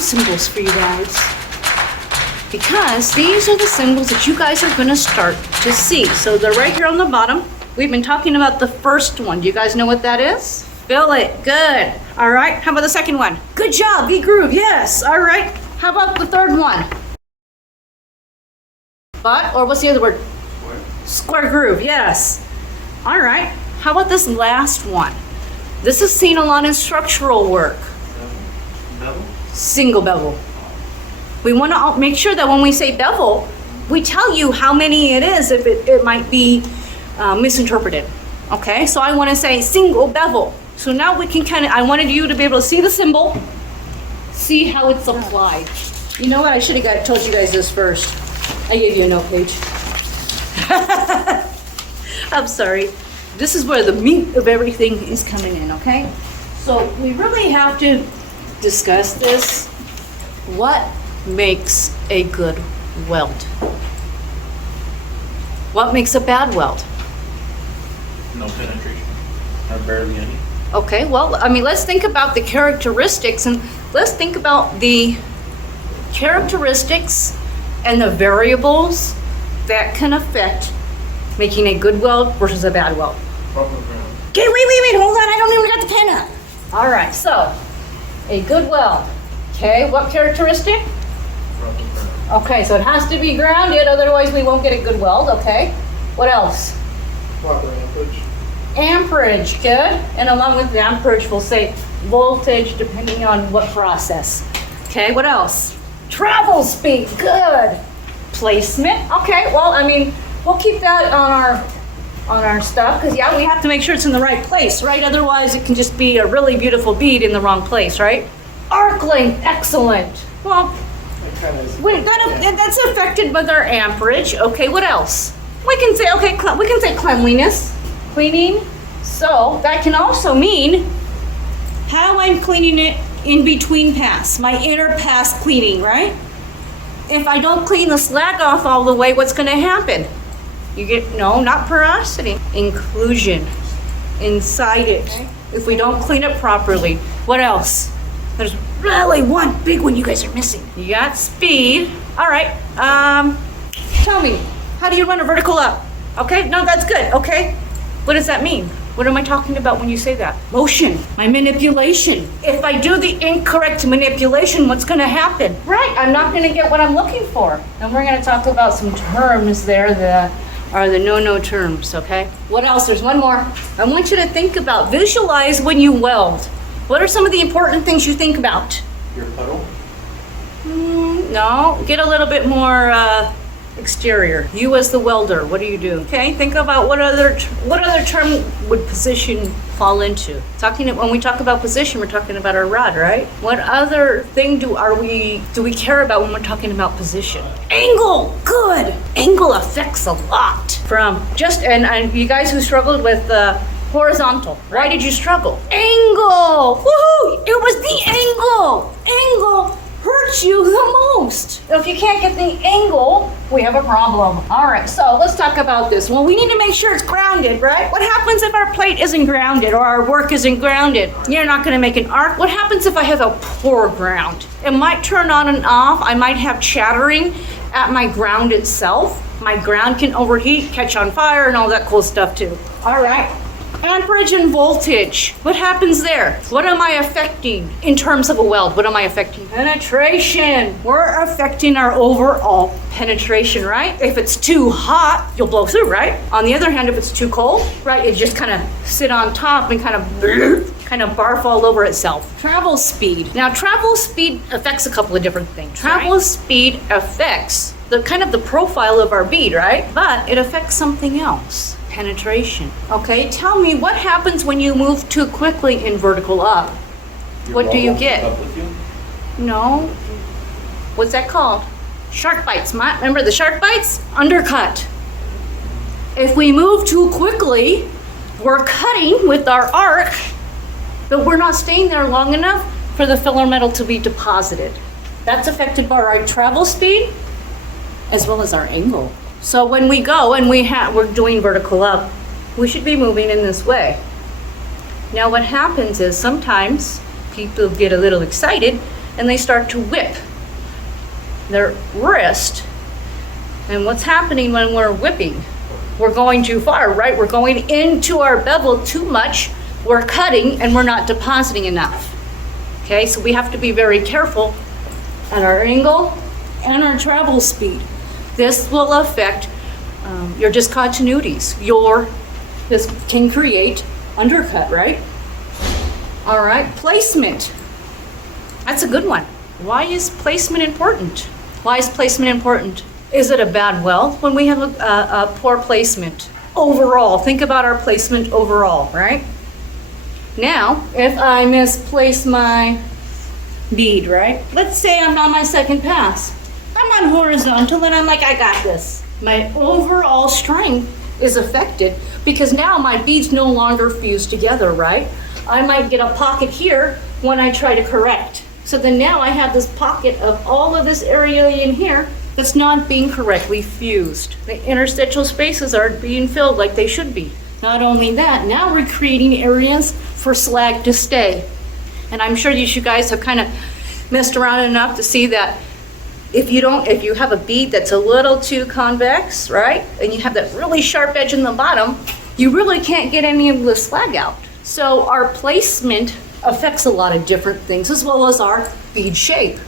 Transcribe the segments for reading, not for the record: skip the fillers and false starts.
symbols for you guys. Because these are the symbols that you guys are gonna start to see. So they're right here on the bottom. We've been talking about the first one. Do you guys know what that is? Feel it, good. All right, how about the second one? Good job, V-groove, yes, all right. How about the third one? Butt, or what's the other word? Square groove, yes. All right, how about this last one? This is seen a lot in structural work. Bevel? Single bevel. We want to make sure that when we say bevel, we tell you how many it is if it might be misinterpreted. Okay, so I want to say single bevel. So now we can I wanted you to be able to see the symbol, see how it's applied. You know what, I should have told you guys this first. I gave you a note page. I'm sorry. This is where the meat of everything is coming in, okay? So we really have to discuss this. What makes a good weld? What makes a bad weld? No penetration, or barely any. Okay, well, I mean, let's think about the characteristics, and let's think about the characteristics and the variables that can affect making a good weld versus a bad weld. Proper ground. Okay, wait, hold on, I don't even got the pen up. All right, so, a good weld. Okay, what characteristic? Proper ground. Okay, so it has to be grounded, otherwise we won't get a good weld, okay? What else? Proper amperage. Amperage, good. And along with the amperage, we'll say voltage, depending on what process. Okay, what else? Travel speed, good. Placement, okay, well, I mean, we'll keep that on our stuff, because yeah, we have to make sure it's in the right place, right? Otherwise, it can just be a really beautiful bead in the wrong place, right? Arc length, excellent. Well, wait, that's affected by our amperage. Okay, what else? We can say, okay, we can say cleanliness, cleaning. So that can also mean how I'm cleaning it in between pass, my inner pass cleaning, right? If I don't clean the slag off all the way, what's gonna happen? You get, no, not porosity, inclusion inside it. Okay. If we don't clean it properly. What else? There's really one big one you guys are missing. You got speed. All right, tell me, how do you run a vertical up? Okay, no, that's good, okay. What does that mean? What am I talking about when you say that? Motion, my manipulation. If I do the incorrect manipulation, what's gonna happen? Right, I'm not gonna get what I'm looking for. And we're gonna talk about some terms there that are the no-no terms, okay? What else? There's one more. I want you to think about, visualize when you weld. What are some of the important things you think about? Your puddle. No, get a little bit more exterior. You as the welder, what do you do? Okay, think about what other term would position fall into. When we talk about position, we're talking about our rod, right? What other thing do we care about when we're talking about position? Angle, good. Angle affects a lot. From just and you guys who struggled with horizontal, why did you struggle? Angle, woohoo! It was the angle. Angle hurts you the most. If you can't get the angle, we have a problem. All right, so let's talk about this. Well, we need to make sure it's grounded, right? What happens if our plate isn't grounded or our work isn't grounded? You're not gonna make an arc. What happens if I have a poor ground? It might turn on and off. I might have chattering at my ground itself. My ground can overheat, catch on fire, and all that cool stuff too. All right. Amperage and voltage. What happens there? What am I affecting in terms of a weld? What am I affecting? Penetration. We're affecting our overall penetration, right? If it's too hot, you'll blow through, right? On the other hand, if it's too cold, right, it just kind of sit on top and kind of barf all over itself. Travel speed. Now, travel speed affects a couple of different things. Travel speed affects the profile of our bead, right? But it affects something else. Penetration. Okay, tell me what happens when you move too quickly in vertical up? What do you get? Up with you? No. What's that called? Shark bites. Remember the shark bites? Undercut. If we move too quickly, we're cutting with our arc, but we're not staying there long enough for the filler metal to be deposited. That's affected by our travel speed as well as our angle. So when we go and we're doing vertical up, we should be moving in this way. Now what happens is sometimes people get a little excited and they start to whip their wrist. And what's happening when we're whipping? We're going too far, right? We're going into our bevel too much. We're cutting and we're not depositing enough. Okay, so we have to be very careful at our angle and our travel speed. This will affect your discontinuities. This can create undercut, right? All right, placement. That's a good one. Why is placement important? Why is placement important? Is it a bad weld when we have a poor placement? Overall, think about our placement overall, right? Now, if I misplace my bead, right? Let's say I'm on my second pass. I'm on horizontal and I'm like, I got this. My overall strength is affected because now my beads no longer fuse together, right? I might get a pocket here when I try to correct. So then now I have this pocket of all of this area in here that's not being correctly fused. The interstitial spaces aren't being filled like they should be. Not only that, now we're creating areas for slag to stay. And I'm sure you guys have kind of messed around enough to see that if you have a bead that's a little too convex, right? And you have that really sharp edge in the bottom, you really can't get any of the slag out. So our placement affects a lot of different things as well as our bead shape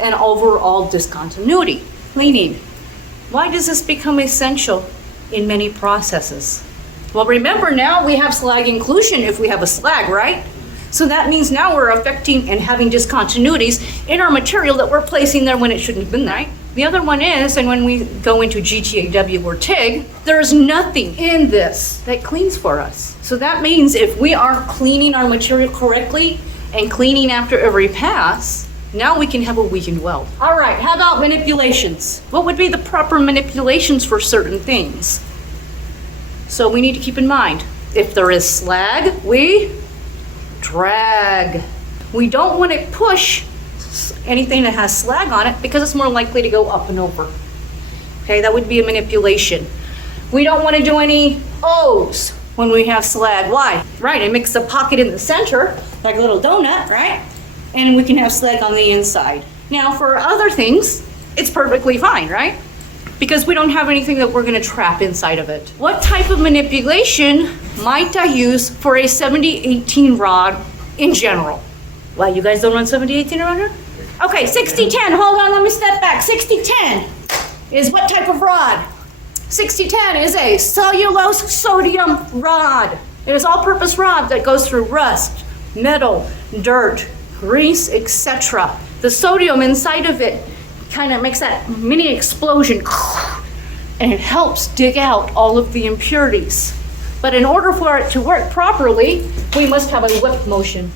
and overall discontinuity. Cleaning. Why does this become essential in many processes? Well, remember now we have slag inclusion if we have a slag, right? So that means now we're affecting and having discontinuities in our material that we're placing there when it shouldn't have been there. Right? The other one is, and when we go into GTAW or TIG, there's nothing in this that cleans for us. So that means if we aren't cleaning our material correctly and cleaning after every pass, now we can have a weakened weld. All right, how about manipulations? What would be the proper manipulations for certain things? So we need to keep in mind, if there is slag, we drag. We don't want to push anything that has slag on it because it's more likely to go up and over. Okay, that would be a manipulation. We don't want to do any O's when we have slag. Why? Right, it makes a pocket in the center, like a little donut, right? And we can have slag on the inside. Now for other things, it's perfectly fine, right? Because we don't have anything that we're gonna trap inside of it. What type of manipulation might I use for a 70-18 rod in general? Why, you guys don't run 70-18 around here? Okay, 60-10, hold on, let me step back. 60-10 is what type of rod? 60-10 is a cellulose sodium rod. It is all-purpose rod that goes through rust, metal, dirt, grease, etc. The sodium inside of it kind of makes that mini explosion and it helps dig out all of the impurities. But in order for it to work properly, we must have a whip motion.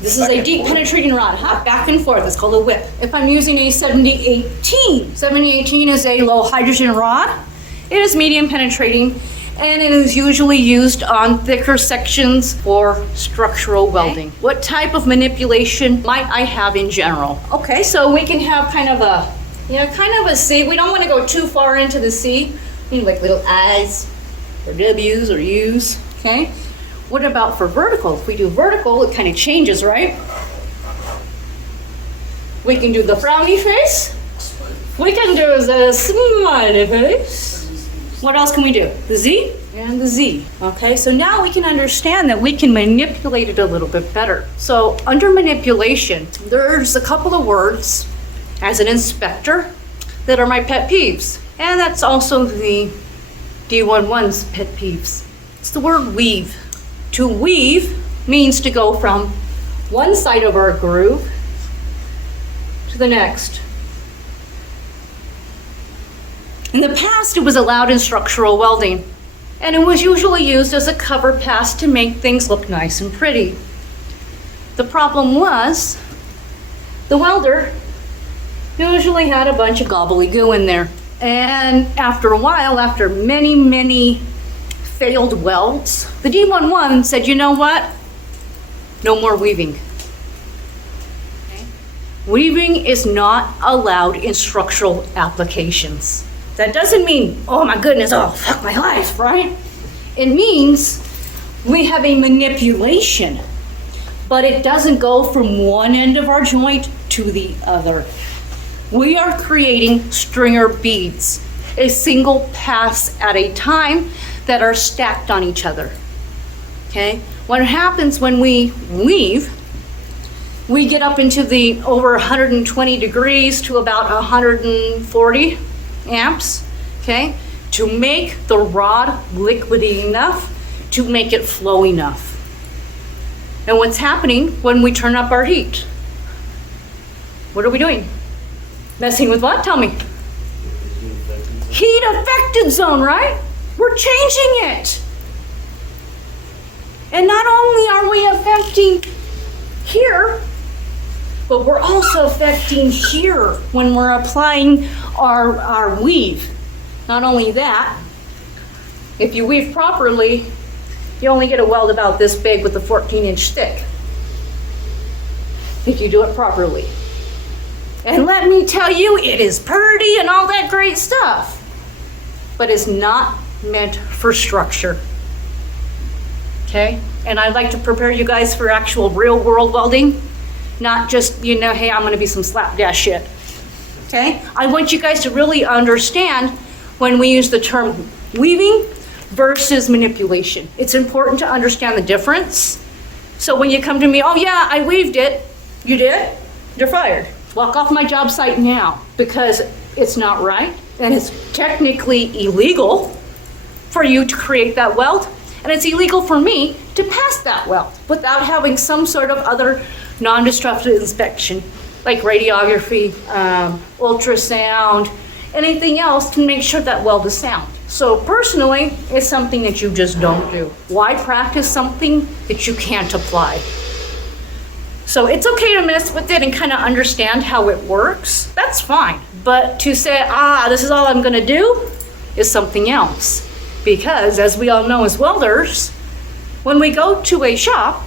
This is a deep penetrating rod, back and forth. It's called a whip. If I'm using a 70-18, 70-18 is a low hydrogen rod. It is medium penetrating and it is usually used on thicker sections for structural welding. Okay. What type of manipulation might I have in general? Okay, so we can have kind of a C. We don't want to go too far into the C. We need like little I's or W's or U's, okay? What about for vertical? If we do vertical, it kind of changes, right? We can do the frowny face. We can do the smiley face. What else can we do? The Z and the Z. Okay, so now we can understand that we can manipulate it a little bit better. So under manipulation, there's a couple of words as an inspector that are my pet peeves. And that's also the D11's pet peeves. It's the word weave. To weave means to go from one side of our groove to the next. In the past, it was allowed in structural welding, and it was usually used as a cover pass to make things look nice and pretty. The problem was, the welder usually had a bunch of gobbledygook in there. And after a while, after many, many failed welds, the D11 said, you know what? No more weaving. Okay. Weaving is not allowed in structural applications. That doesn't mean, oh my goodness, oh fuck my life, right? It means we have a manipulation but it doesn't go from one end of our joint to the other. We are creating stringer beads, a single pass at a time that are stacked on each other. Okay? What happens when we weave, we get up into the over 120 degrees to about 140 amps, okay, to make the rod liquidy enough to make it flow enough. And what's happening when we turn up our heat? What are we doing? Messing with what? Tell me. Heat affected zone, right? We're changing it. And not only are we affecting here, but we're also affecting here when we're applying our weave. Not only that, if you weave properly, you only get a weld about this big with a 14-inch stick. If you do it properly. And let me tell you, it is pretty and all that great stuff, but it's not meant for structure. Okay? And I'd like to prepare you guys for actual real world welding, not just, you know, hey, I'm gonna be some slapdash shit. Okay? I want you guys to really understand when we use the term weaving versus manipulation. It's important to understand the difference. So when you come to me, oh yeah, I weaved it, you did? You're fired. Walk off my job site now, because it's not right and it's technically illegal for you to create that weld, and it's illegal for me to pass that weld without having some sort of other non-destructive inspection, like radiography, ultrasound, anything else to make sure that weld is sound. So personally, it's something that you just don't do. Why practice something that you can't apply? So it's okay to mess with it and kind of understand how it works. That's fine. But to say, this is all I'm gonna do is something else. Because as we all know as welders, when we go to a shop,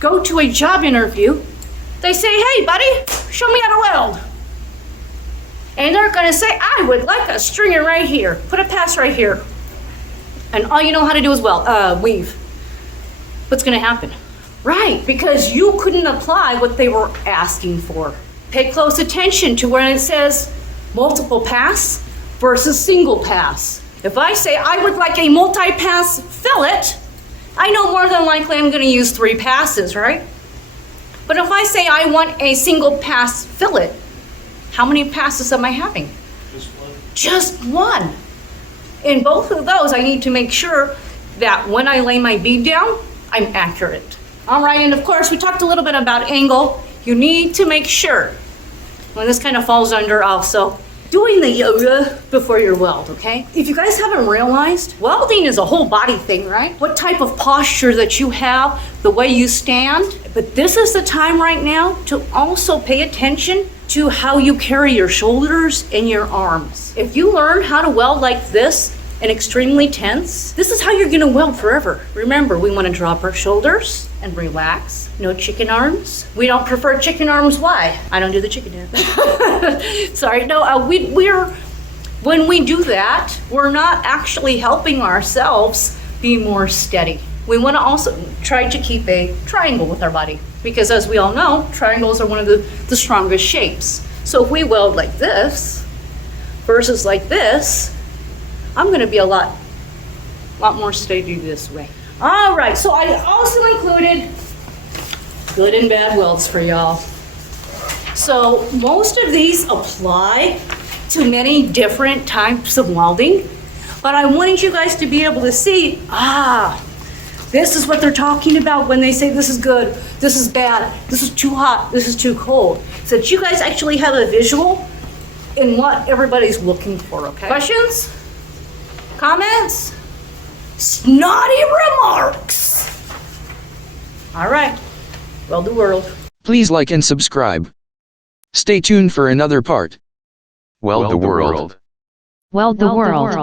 go to a job interview, they say, hey buddy, show me how to weld. And they're gonna say, I would like a stringer right here. Put a pass right here. And all you know how to do is weave. What's gonna happen? Right, because you couldn't apply what they were asking for. Pay close attention to when it says multiple pass versus single pass. If I say I would like a multi-pass fillet, I know more than likely I'm gonna use 3 passes, right? But if I say I want a single pass fillet, how many passes am I having? Just one. Just one. In both of those, I need to make sure that when I lay my bead down, I'm accurate. All right, and of course, we talked a little bit about angle. You need to make sure, well, this kind of falls under also doing the yoga before your weld, okay? If you guys haven't realized, welding is a whole body thing, right? What type of posture that you have, the way you stand. But this is the time right now to also pay attention to how you carry your shoulders and your arms. If you learn how to weld like this and extremely tense, this is how you're gonna weld forever. Remember, we wanna drop our shoulders and relax. No chicken arms. We don't prefer chicken arms. Why? I don't do the chicken dance. Sorry, no, when we do that, we're not actually helping ourselves be more steady. We wanna also try to keep a triangle with our body, because as we all know, triangles are one of the strongest shapes. So if we weld like this versus like this, I'm gonna be a lot more steady this way. All right, so I also included good and bad welds for y'all. So most of these apply to many different types of welding, but I wanted you guys to be able to see, this is what they're talking about when they say this is good, this is bad, this is too hot, this is too cold. So that you guys actually have a visual in what everybody's looking for, okay? Questions? Comments? Snotty remarks? All right, Weld the World. Please like and subscribe. Stay tuned for another part. Weld the world. Weld the world.